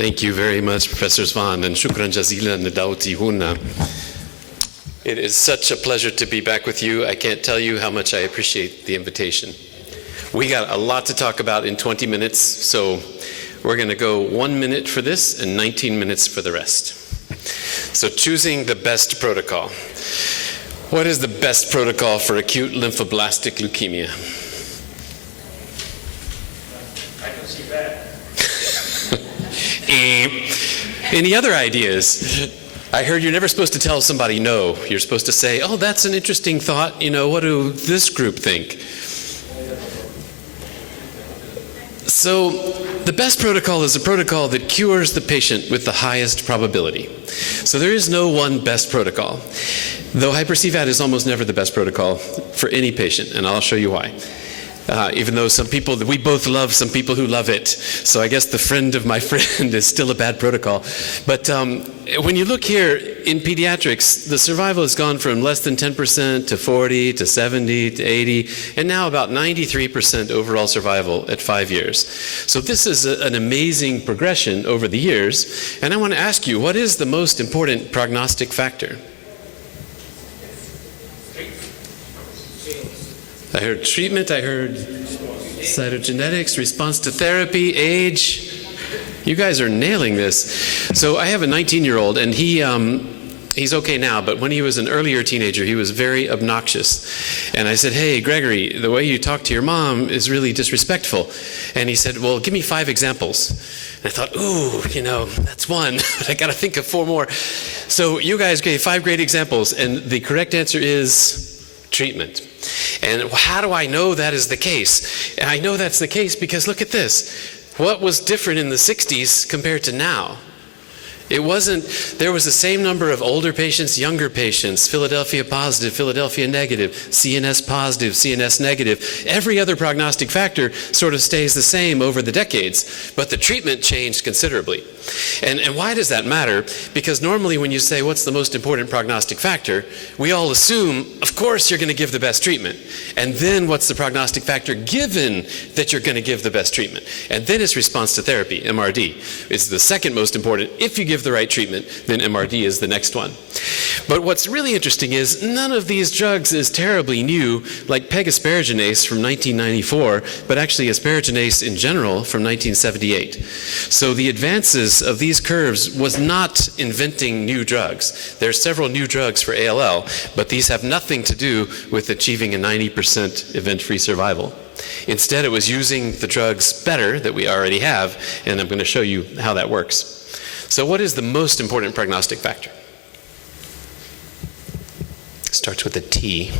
Thank you very much, Professor Svan, and shukran jazilan nadawti huna. It is such a pleasure to be back with you. I can't tell you how much I appreciate the invitation. We got a lot to talk about in 20 minutes, so we're going to go 1 minute for this and 19 minutes for the rest. So choosing the best protocol. What is the best protocol for acute lymphoblastic leukemia? I can see that. Any other ideas? I heard you're never supposed to tell somebody no. You're supposed to say, oh, that's an interesting thought. You know, what do this group think? So the best protocol is a protocol that cures the patient with the highest probability. So there is no one best protocol, though hyper-CVAD is almost never the best protocol for any patient, and I'll show you why. Even though some people, we both love some people who love it. So I guess the friend of my friend is still a bad protocol. But when you look here in pediatrics, the survival has gone from less than 10% to 40 to 70 to 80, and now about 93% overall survival at 5 years. So this is an amazing progression over the years. And I want to ask you, what is the most important prognostic factor? I heard treatment, I heard cytogenetics, response to therapy, age. You guys are nailing this. So I have a 19-year-old, and he's okay now, but when he was an earlier teenager, he was very obnoxious. And I said, hey, Gregory, the way you talk to your mom is really disrespectful. And he said, well, give me 5 examples. And I thought, ooh, you know, that's one, but I got to think of 4 more. So you guys gave 5 great examples, and the correct answer is treatment. And how do I know that is the case? And I know that's the case because look at this. What was different in the 60s compared to now? It wasn't, there was the same number of older patients, younger patients, Philadelphia positive, Philadelphia negative, CNS positive, CNS negative. Every other prognostic factor sort of stays the same over the decades, but the treatment changed considerably. And why does that matter? Because normally when you say what's the most important prognostic factor, we all assume, of course, you're going to give the best treatment. And then what's the prognostic factor given that you're going to give the best treatment? And then it's response to therapy, MRD, is the second most important. If you give the right treatment, then MRD is the next one. But what's really interesting is none of these drugs is terribly new, like pegasparaginase from 1994, but actually asparaginase in general from 1978. So the advances of these curves was not inventing new drugs. There are several new drugs for ALL, but these have nothing to do with achieving a 90% event-free survival. Instead, it was using the drugs better that we already have, and I'm going to show you how that works. So what is the most important prognostic factor? It starts with a T.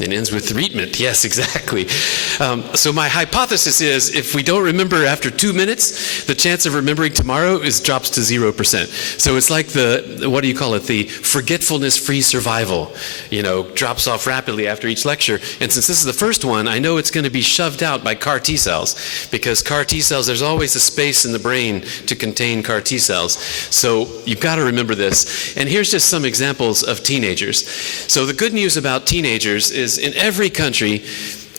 It ends with treatment. Yes, exactly. So my hypothesis is if we don't remember after 2 minutes, the chance of remembering tomorrow drops to 0%. So it's like what do you call it? The forgetfulness-free survival, you know, drops off rapidly after each lecture. And since this is the first one, I know it's going to be shoved out by CAR T cells because CAR T cells, there's always a space in the brain to contain CAR T cells. So you've got to remember this. And here's just some examples of teenagers. So the good news about teenagers is in every country,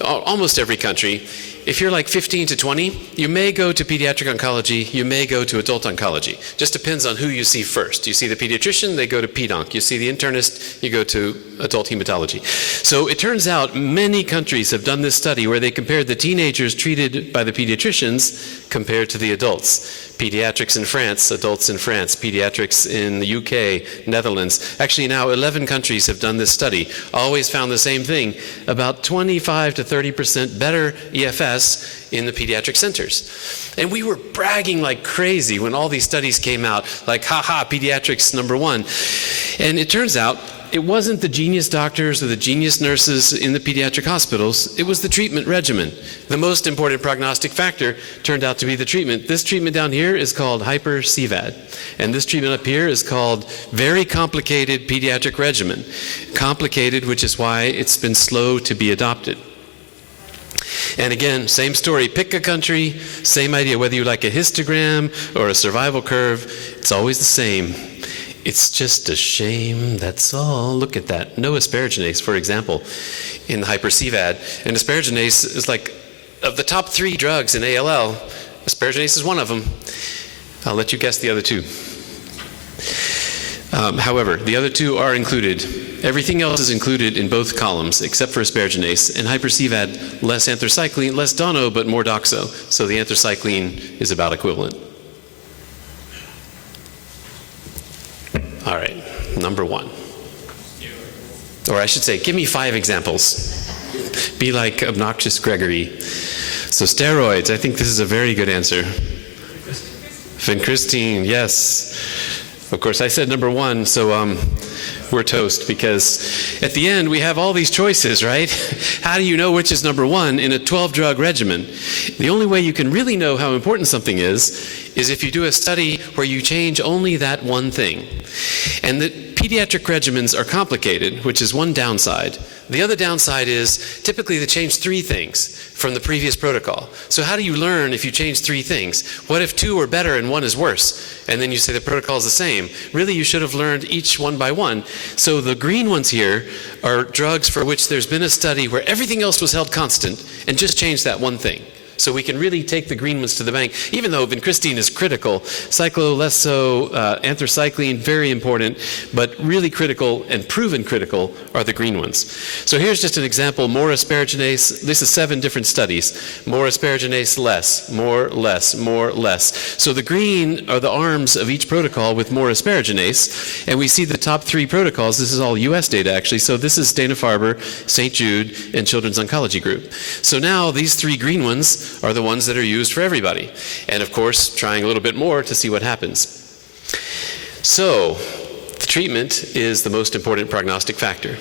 almost every country, if you're like 15 to 20, you may go to pediatric oncology, you may go to adult oncology. Just depends on who you see first. You see the pediatrician, they go to pedonc. You see the internist, you go to adult hematology. So it turns out many countries have done this study where they compared the teenagers treated by the pediatricians compared to the adults. Pediatrics in France, adults in France, pediatrics in the UK, Netherlands. Actually now 11 countries have done this study. Always found the same thing, about 25 to 30% better EFS in the pediatric centers. And we were bragging like crazy when all these studies came out, like, haha, pediatrics #1. And it turns out it wasn't the genius doctors or the genius nurses in the pediatric hospitals, it was the treatment regimen. The most important prognostic factor turned out to be the treatment. This treatment down here is called hyper-CVAD. And this treatment up here is called very complicated pediatric regimen. Complicated, which is why it's been slow to be adopted. And again, same story, pick a country, same idea, whether you like a histogram or a survival curve, it's always the same. It's just a shame, that's all. Look at that. No asparaginase, for example, in the hyper-CVAD. And asparaginase is like, of the top 3 drugs in ALL, asparaginase is one of them. I'll let you guess the other two. However, the other two are included. Everything else is included in both columns, except for asparaginase. And Hypercev had less anthracycline, less dono, but more doxo. So the anthracycline is about equivalent. All right, number one. Or I should say, give me 5 examples. Be like obnoxious Gregory. So steroids, I think this is a very good answer. Vincristine, yes. Of course, I said number 1, so we're toast, because at the end we have all these choices, right? How do you know which is number 1 in a 12-drug regimen? The only way you can really know how important something is if you do a study where you change only that one thing. And the pediatric regimens are complicated, which is one downside. The other downside is typically they change 3 things from the previous protocol. So how do you learn if you change 3 things? What if 2 are better and 1 is worse? And then you say the protocol is the same. Really, you should have learned each one by one. So the green ones here are drugs for which there's been a study where everything else was held constant and just changed that one thing. So we can really take the green ones to the bank, even though vincristine is critical. Cyclo, less so, anthracycline, very important, but really critical and proven critical are the green ones. So here's just an example, more asparaginase. This is 7 different studies. More asparaginase, less, more, less, more, less. So the green are the arms of each protocol with more asparaginase, and we see the top 3 protocols. This is all US data, actually. So this is Dana-Farber, St. Jude, and Children's Oncology Group. So now these 3 green ones are the ones that are used for everybody. And of course, trying a little bit more to see what happens. So, the treatment is the most important prognostic factor.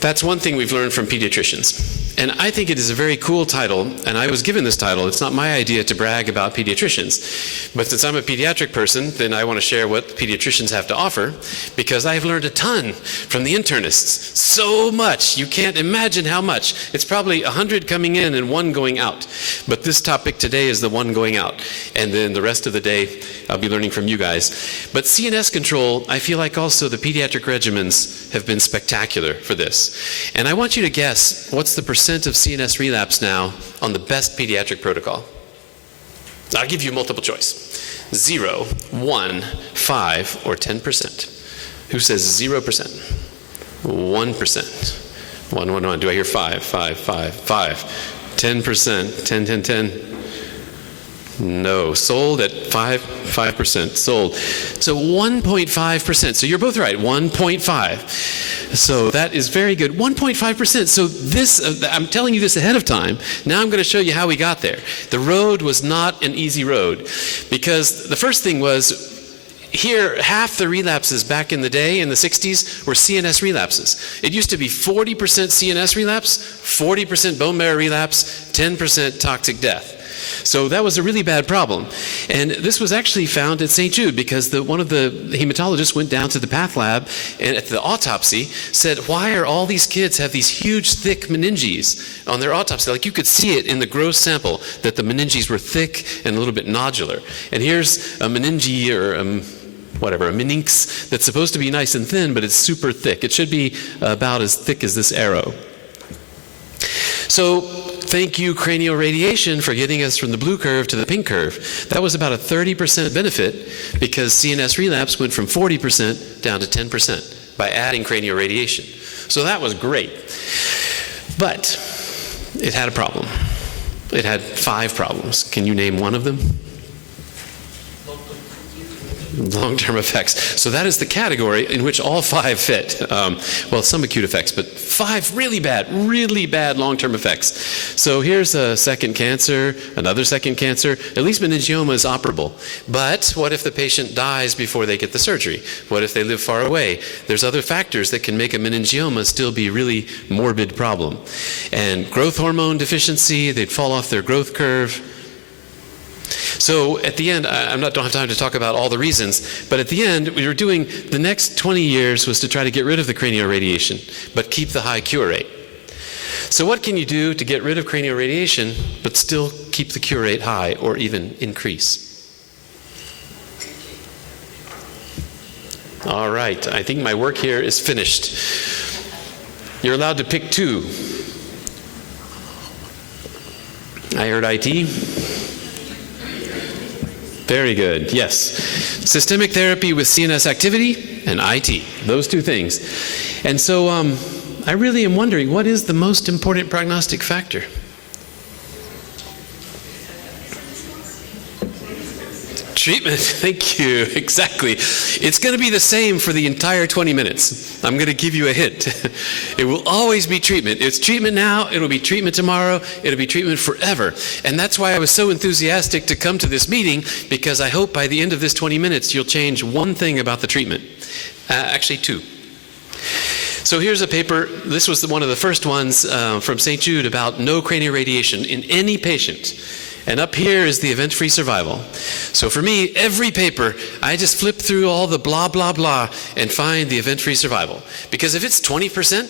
That's one thing we've learned from pediatricians. And I think it is a very cool title, and I was given this title. It's not my idea to brag about pediatricians. But since I'm a pediatric person, then I want to share what pediatricians have to offer, because I've learned a ton from the internists. So much. You can't imagine how much. It's probably 100 coming in and 1 going out. But this topic today is the 1 going out. And then the rest of the day, I'll be learning from you guys. But CNS control, I feel like also the pediatric regimens have been spectacular for this. And I want you to guess what's the percent of CNS relapse now on the best pediatric protocol. I'll give you multiple choice. 0, 1, 5, or 10%. Who says 0%? 1%. 1, 1, 1. Do I hear 5, 5, 5, 5? 10%. 10, 10, 10. No. Sold at 5%. Sold. So 1.5%. So you're both right. 1.5. So that is very good. 1.5%. So this, I'm telling you this ahead of time. Now I'm going to show you how we got there. The road was not an easy road, because the first thing was, here, half the relapses back in the day, in the 60s, were CNS relapses. It used to be 40% CNS relapse, 40% bone marrow relapse, 10% toxic death. So that was a really bad problem. And this was actually found at St. Jude, because one of the hematologists went down to the path lab and at the autopsy said, why are all these kids have these huge, thick meninges on their autopsy? Like, you could see it in the gross sample that the meninges were thick and a little bit nodular. And here's a meninge, or whatever, a meninx that's supposed to be nice and thin, but it's super thick. It should be about as thick as this arrow. So thank you, cranial radiation, for getting us from the blue curve to the pink curve. That was about a 30% benefit, because CNS relapse went from 40% down to 10% by adding cranial radiation. So that was great. But it had a problem. It had 5 problems. Can you name one of them? Long-term effects. So that is the category in which all 5 fit. Well, some acute effects, but 5 really bad long-term effects. So here's a second cancer, another second cancer. At least meningioma is operable. But what if the patient dies before they get the surgery? What if they live far away? There's other factors that can make a meningioma still be a really morbid problem. And growth hormone deficiency, they'd fall off their growth curve. So at the end, I don't have time to talk about all the reasons, but at the end, we were doing, the next 20 years was to try to get rid of the cranial radiation, but keep the high cure rate. So what can you do to get rid of cranial radiation, but still keep the cure rate high, or even increase? All right, I think my work here is finished. You're allowed to pick 2. I heard IT. Very good, yes. Systemic therapy with CNS activity and IT, those two things. And so I really am wondering, what is the most important prognostic factor? Treatment, thank you, exactly. It's going to be the same for the entire 20 minutes. I'm going to give you a hint. It will always be treatment. It's treatment now, it'll be treatment tomorrow, it'll be treatment forever. And that's why I was so enthusiastic to come to this meeting, because I hope by the end of this 20 minutes you'll change one thing about the treatment. Actually, two. So here's a paper, this was one of the first ones from St. Jude about no cranial radiation in any patient. And up here is the event-free survival. So for me, every paper, I just flip through all the blah, blah, blah and find the event-free survival. Because if it's 20%,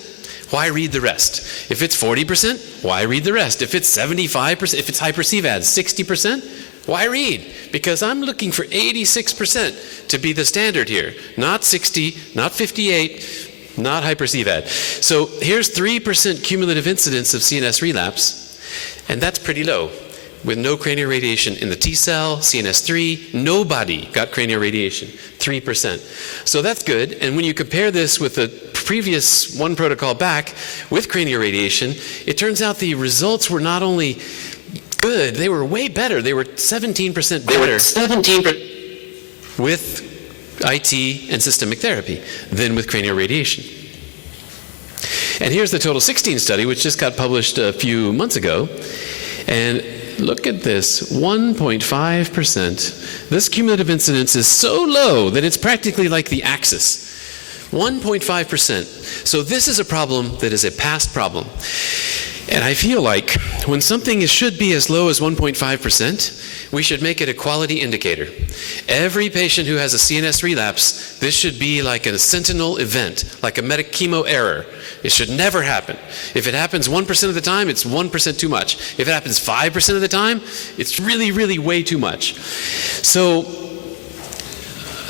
why read the rest? If it's 40%, why read the rest? If it's 75%, if it's hyper-CVAD, 60%, why read? Because I'm looking for 86% to be the standard here. Not 60, not 58, not hyper-CVAD. So here's 3% cumulative incidence of CNS relapse, and that's pretty low. With no cranial radiation in the T cell, CNS3, nobody got cranial radiation, 3%. So that's good. And when you compare this with the previous one protocol back with cranial radiation, it turns out the results were not only good, they were way better. They were 17% better with IT and systemic therapy than with cranial radiation. And here's the Total 16 study, which just got published a few months ago. And look at this, 1.5%. This cumulative incidence is so low that it's practically like the axis. 1.5%. So this is a problem that is a past problem. And I feel like when something should be as low as 1.5%, we should make it a quality indicator. Every patient who has a CNS relapse, this should be like a sentinel event, like a medic chemo error. It should never happen. If it happens 1% of the time, it's 1% too much. If it happens 5% of the time, it's really, really way too much. So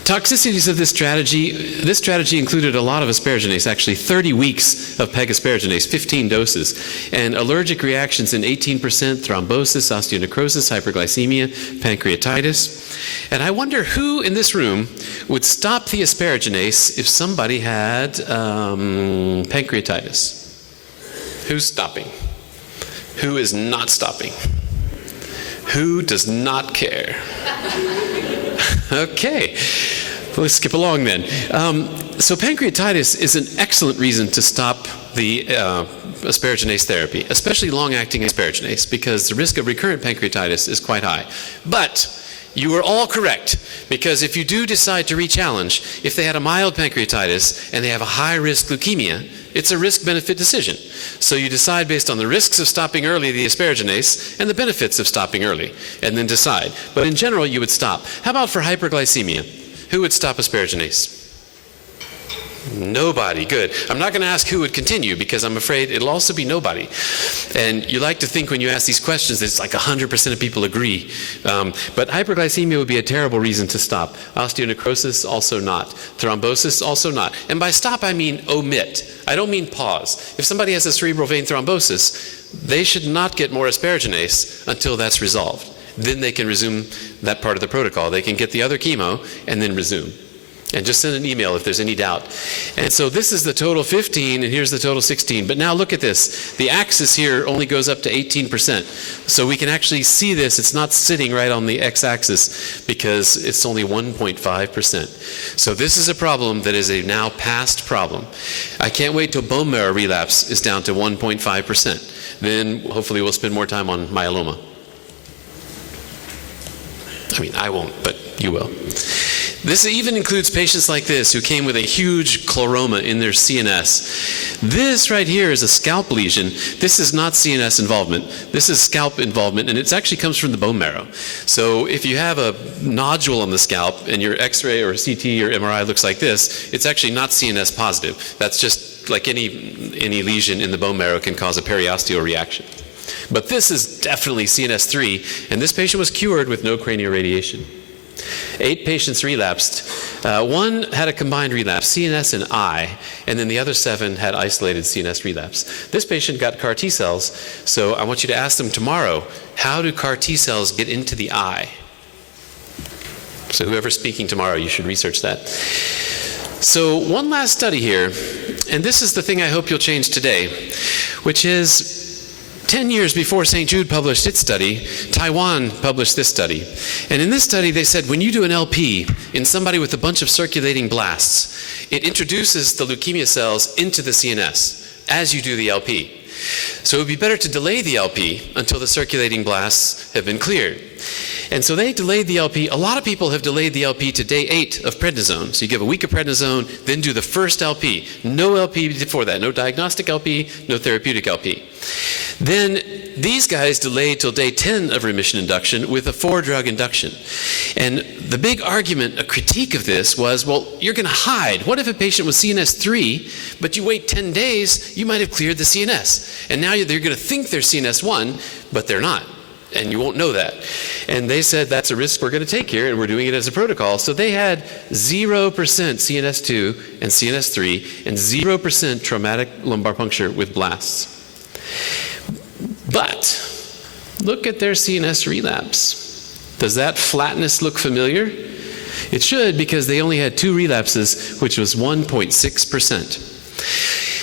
toxicities of this strategy included a lot of asparaginase, actually 30 weeks of peg asparaginase, 15 doses, and allergic reactions in 18%, thrombosis, osteonecrosis, hyperglycemia, pancreatitis. And I wonder who in this room would stop the asparaginase if somebody had pancreatitis? Who's stopping? Who is not stopping? Who does not care? Okay, let's skip along then. So pancreatitis is an excellent reason to stop the asparaginase therapy, especially long-acting asparaginase, because the risk of recurrent pancreatitis is quite high. But you are all correct, because if you do decide to re-challenge, if they had a mild pancreatitis and they have a high-risk leukemia, it's a risk-benefit decision. So you decide based on the risks of stopping early the asparaginase and the benefits of stopping early, and then decide. But in general, you would stop. How about for hyperglycemia? Who would stop asparaginase? Nobody. Good. I'm not going to ask who would continue, because I'm afraid it'll also be nobody. And you like to think when you ask these questions that it's like 100% of people agree. But hyperglycemia would be a terrible reason to stop. Osteonecrosis, also not. Thrombosis, also not. And by stop, I mean omit. I don't mean pause. If somebody has a cerebral vein thrombosis, they should not get more asparaginase until that's resolved. Then they can resume that part of the protocol. They can get the other chemo and then resume. And just send an email if there's any doubt. And so this is the total 15, and here's the total 16. But now look at this. The axis here only goes up to 18%. So we can actually see this. It's not sitting right on the x-axis because it's only 1.5%. So this is a problem that is a now past problem. I can't wait till bone marrow relapse is down to 1.5%. Then hopefully we'll spend more time on myeloma. I mean, I won't, but you will. This even includes patients like this who came with a huge chloroma in their CNS. This right here is a scalp lesion. This is not CNS involvement. This is scalp involvement, and it actually comes from the bone marrow. So if you have a nodule on the scalp and your X-ray or CT or MRI looks like this, it's actually not CNS positive. That's just like any lesion in the bone marrow can cause a periosteal reaction. But this is definitely CNS3, and this patient was cured with no cranial radiation. 8 patients relapsed. 1 had a combined relapse, CNS and eye, and then the other 7 had isolated CNS relapse. This patient got CAR T cells, so I want you to ask them tomorrow, how do CAR T cells get into the eye? So whoever's speaking tomorrow, you should research that. So one last study here, and this is the thing I hope you'll change today, which is 10 years before St. Jude published its study, Taiwan published this study. And in this study, they said when you do an LP in somebody with a bunch of circulating blasts, it introduces the leukemia cells into the CNS as you do the LP. So it would be better to delay the LP until the circulating blasts have been cleared. And so they delayed the LP. A lot of people have delayed the LP to day 8 of prednisone. So you give a week of prednisone, then do the first LP. No LP before that. No diagnostic LP, no therapeutic LP. Then these guys delayed till day 10 of remission induction with a 4-drug induction. And the big argument, a critique of this was, well, you're going to hide. What if a patient was CNS 3, but you wait 10 days, you might have cleared the CNS. And now they're going to think they're CNS 1, but they're not. And you won't know that. And they said that's a risk we're going to take here, and we're doing it as a protocol. So they had 0% CNS2 and CNS3 and 0% traumatic lumbar puncture with blasts. But look at their CNS relapse. Does that flatness look familiar? It should, because they only had 2 relapses, which was 1.6%.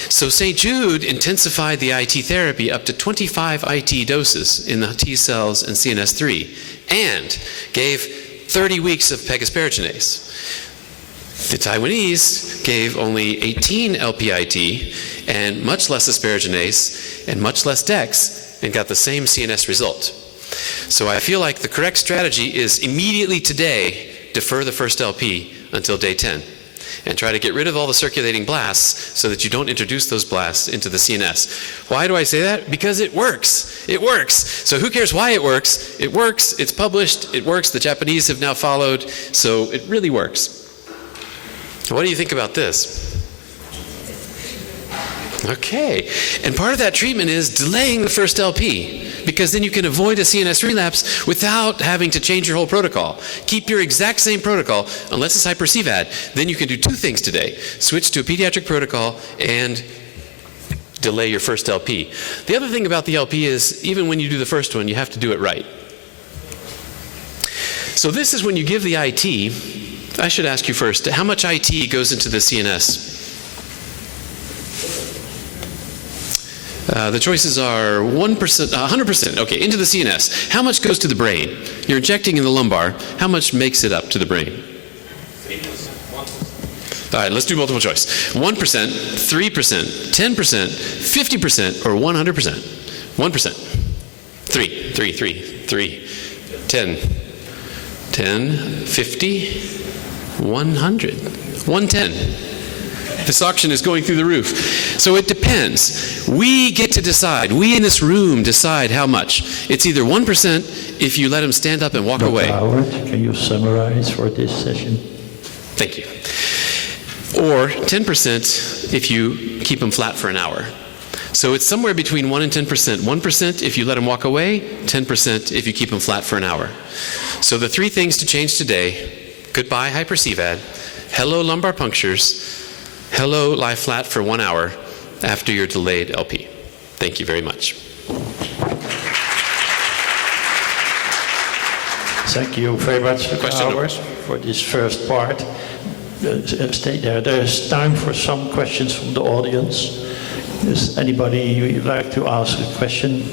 So St. Jude intensified the IT therapy up to 25 IT doses in the T cells and CNS3 and gave 30 weeks of pegosparaginase. The Taiwanese gave only 18 LPIT and much less asparaginase and much less DEX and got the same CNS result. So I feel like the correct strategy is immediately today defer the first LP until day 10. And try to get rid of all the circulating blasts so that you don't introduce those blasts into the CNS. Why do I say that? Because it works. It works. So who cares why it works? It works. It's published. It works. The Japanese have now followed. So it really works. What do you think about this? Okay. And part of that treatment is delaying the first LP, because then you can avoid a CNS relapse without having to change your whole protocol. Keep your exact same protocol, unless it's hyper-CVAD. Then you can do 2 things today. Switch to a pediatric protocol and delay your first LP. The other thing about the LP is, even when you do the first one, you have to do it right. So this is when you give the IT. I should ask you first, how much IT goes into the CNS? The choices are 1%, 100%, okay, into the CNS. How much goes to the brain? You're injecting in the lumbar. How much makes it up to the brain? 3%, 1%. All right, let's do multiple choice. 1%, 3%, 10%, 50%, or 100%? 1%. 3, 10, 50, 100, 110. This auction is going through the roof. So it depends. We get to decide. We in this room decide how much. It's either 1% if you let him stand up and walk Dr. away. Howard, can you summarize for this session? Thank you. Or 10% if you keep him flat for an hour. So it's somewhere between 1 and 10%. 1% if you let him walk away, 10% if you keep him flat for an hour. So the 3 things to change today: goodbye hyper-CVAD, hello lumbar punctures, hello lie flat for 1 hour after your delayed LP. Thank you very much. Thank you very much, Dr. Question Howard, for this first part. Stay there. There's time for some questions from the audience. Does anybody would like to ask a question?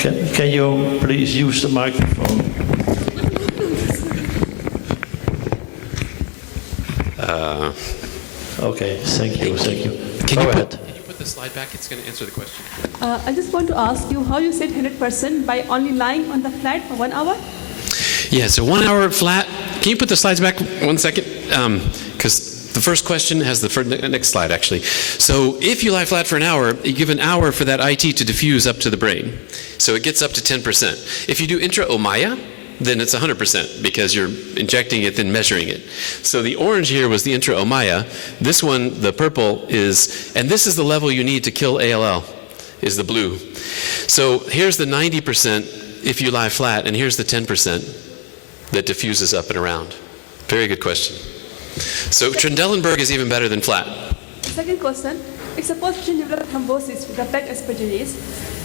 Can you please use the microphone? Okay, thank you. Go ahead. Can you put the slide back? It's going to answer the question. I just want to ask you how you said 100% by only lying on the flat for 1 hour? Yeah, so 1 hour flat. Can you put the slides back 1 second? Because the first question has the next slide, actually. So if you lie flat for an hour, you give an hour for that IT to diffuse up to the brain. So it gets up to 10%. If you do intra-omaya, then it's 100% because you're injecting it, then measuring it. So the orange here was the intra-omaya. This one, the purple, is, and this is the level you need to kill ALL, is the blue. So here's the 90% if you lie flat, and here's the 10% that diffuses up and around. Very good question. So Trendelenburg is even better than flat. Second question, if suppose patient develop thrombosis with the back asparaginase,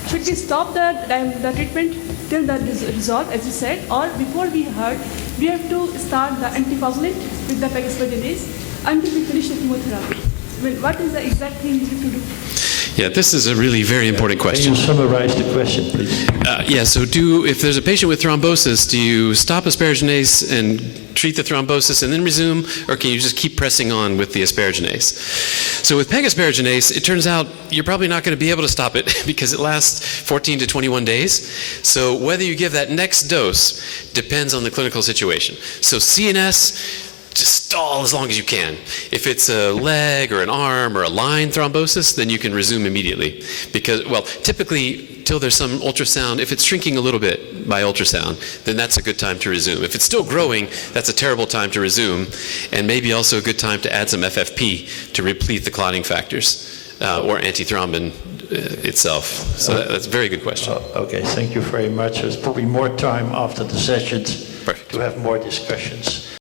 should we stop the treatment till the result, as you said, or before we have to start the anticoagulant with the pegasparginase until we finish the chemotherapy? Well, what is the exact thing we have to do? Yeah, this is a really very important Can question. you summarize the question, please? So if there's a patient with thrombosis, do you stop asparaginase and treat the thrombosis and then resume, or can you just keep pressing on with the asparaginase? So with pegasparaginase, it turns out you're probably not going to be able to stop it because it lasts 14 to 21 days. So whether you give that next dose depends on the clinical situation. So CNS, just stall as long as you can. If it's a leg or an arm or a line thrombosis, then you can resume immediately. Because, well, typically, till there's some ultrasound, if it's shrinking a little bit by ultrasound, then that's a good time to resume. If it's still growing, that's a terrible time to resume, and maybe also a good time to add some FFP to replete the clotting factors or antithrombin itself. So that's a very good question. Okay, thank you very much. There's probably more time after the sessions Perfect. to have more discussions.